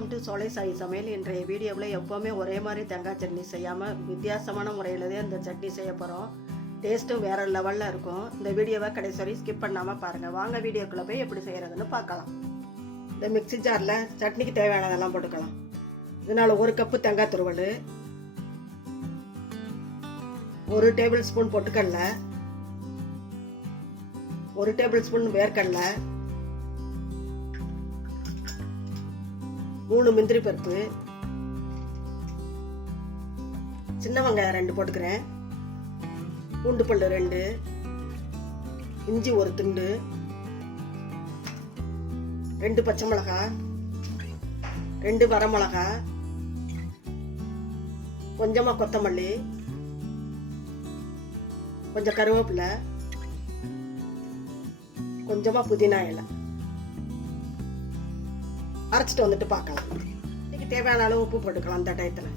Welcome to சோலை சாய் சமையல். இன்றைய வீடியோவில் எப்போவுமே ஒரே மாதிரி தேங்காய் சட்னி செய்யாமல் வித்தியாசமான முறையில் தான் இந்த சட்னி செய்ய போகிறோம். டேஸ்ட்டும் வேறு லெவலில் இருக்கும். இந்த வீடியோவை கடைசி வரை ஸ்கிப் பண்ணாமல் பாருங்கள். வாங்க வீடியோக்குள்ளே போய் எப்படி செய்கிறதுன்னு பார்க்கலாம். இந்த மிக்ஸி ஜாரில் சட்னிக்கு தேவையானதெல்லாம் போட்டுக்கலாம். இதனால் 1 கப்பு தேங்காய் துருவல், 1 டேபிள் ஸ்பூன் பொட்டுக்கடலை, 1 டேபிள் ஸ்பூன் வேர்க்கடலை, 3 முந்திரி பருப்பு, சின்ன வெங்காயம் 2 போட்டுக்கிறேன், பூண்டு பல்லு 2, இஞ்சி 1 துண்டு, 2 பச்சை மிளகாய், 2 வரமிளகாய், கொஞ்சமா கொத்தமல்லி, கொஞ்சம் கருவேப்பிலை, கொஞ்சமா புதினா இலை. அரைச்சிட்டு வந்துட்டு பார்க்கலாம். இன்னைக்கு தேவையான அளவு உப்பு போட்டுக்கலாம். அந்த டயத்தில்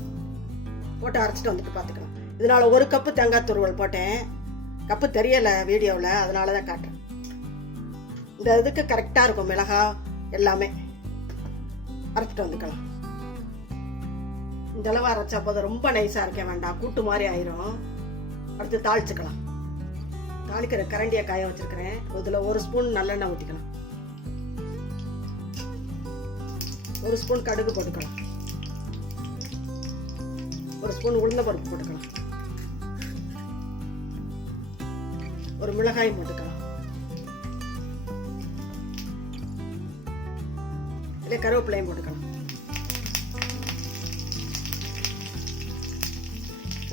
போட்டு அரைச்சிட்டு வந்துட்டு பார்த்துக்கலாம். இதனால 1 கப்பு தேங்காய் துருவல் போட்டேன். கப்பு தெரியலை வீடியோவில், அதனால தான் காட்டுறேன். இந்த இதுக்கு கரெக்டாக இருக்கும் மிளகாய் எல்லாமே. அரைச்சிட்டு வந்துக்கலாம். இந்த அளவு அரைச்சா போதும். ரொம்ப நைஸாக அரைக்க வேண்டாம், கூட்டு மாதிரி ஆயிரும். அடுத்து தாளிச்சுக்கலாம். தாளிக்கிற கரண்டியை காய வச்சிருக்கிறேன். இதில் 1 ஸ்பூன் நல்லெண்ணெய் ஊற்றிக்கலாம். 1 ஸ்பூன் கடுகு போட்டுக்கலாம். 1 ஸ்பூன் உளுந்த பருப்பு போட்டுக்கலாம். 1 மிளகாய் போட்டுக்கலாம். இல்லை கருவேப்பிலையும் போட்டுக்கலாம்.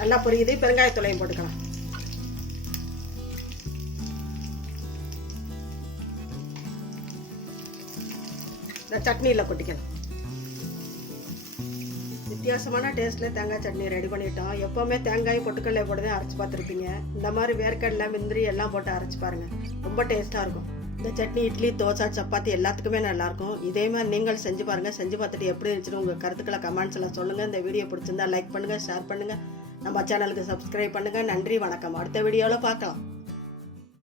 நல்லா பொரியுது. பெருங்காயத்தூளையும் போட்டுக்கலாம். இந்த சட்னியில் கொட்டிக்கலாம். வித்தியாசமான டேஸ்ட்டில் தேங்காய் சட்னி ரெடி பண்ணிட்டோம். எப்போவுமே தேங்காய் பொட்டுக்கடலை போட்டு தான் அரைச்சி பார்த்துருப்பீங்க. இந்த மாதிரி வேர்க்கடலை முந்திரி எல்லாம் போட்டு அரைச்சி பாருங்கள், ரொம்ப டேஸ்ட்டாக இருக்கும். இந்த சட்னி இட்லி, தோசை, சப்பாத்தி எல்லாத்துக்குமே நல்லாயிருக்கும். இதே மாதிரி நீங்கள் செஞ்சு பாருங்கள். செஞ்சு பார்த்துட்டு எப்படி இருந்துச்சுன்னு உங்கள் கருத்துக்களை கமெண்ட்ஸில் சொல்லுங்கள். இந்த வீடியோ பிடிச்சிருந்தா லைக் பண்ணுங்கள், ஷேர் பண்ணுங்கள், நம்ம சேனலுக்கு சப்ஸ்கிரைப் பண்ணுங்கள். நன்றி, வணக்கம். அடுத்த வீடியோவில் பார்க்கலாம்.